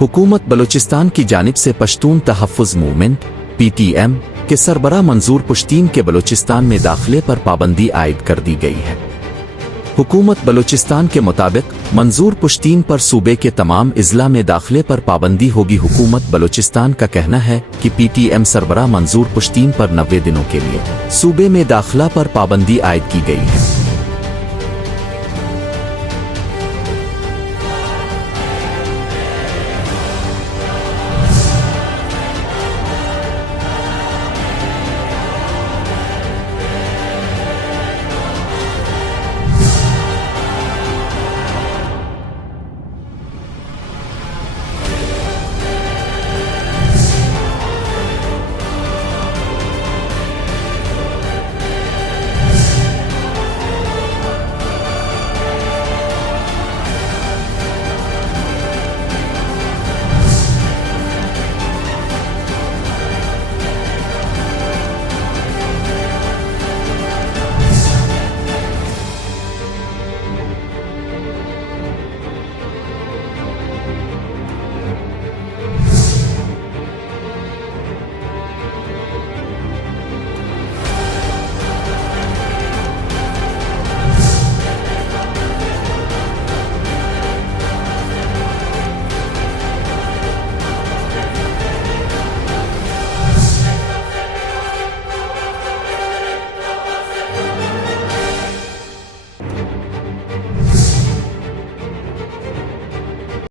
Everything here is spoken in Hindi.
हुकूमत बलूचिस्तान की जानिब से पश्तून तहफ़्फ़ुज़ मूवमेंट (PTM) के सरबराह मंजूर पुश्तीन के बलूचिस्तान में दाखिले पर पाबंदी आयद कर दी गई है। हुकूमत बलूचिस्तान के मुताबिक मंजूर पुश्तीन पर सूबे के तमाम इज़ला में दाखिले पर पाबंदी होगी। हुकूमत बलूचिस्तान का कहना है कि PTM सरबराह मंजूर पुश्तीन पर 90 दिनों के लिए सूबे में दाखिला पर पाबंदी आयद की गई है।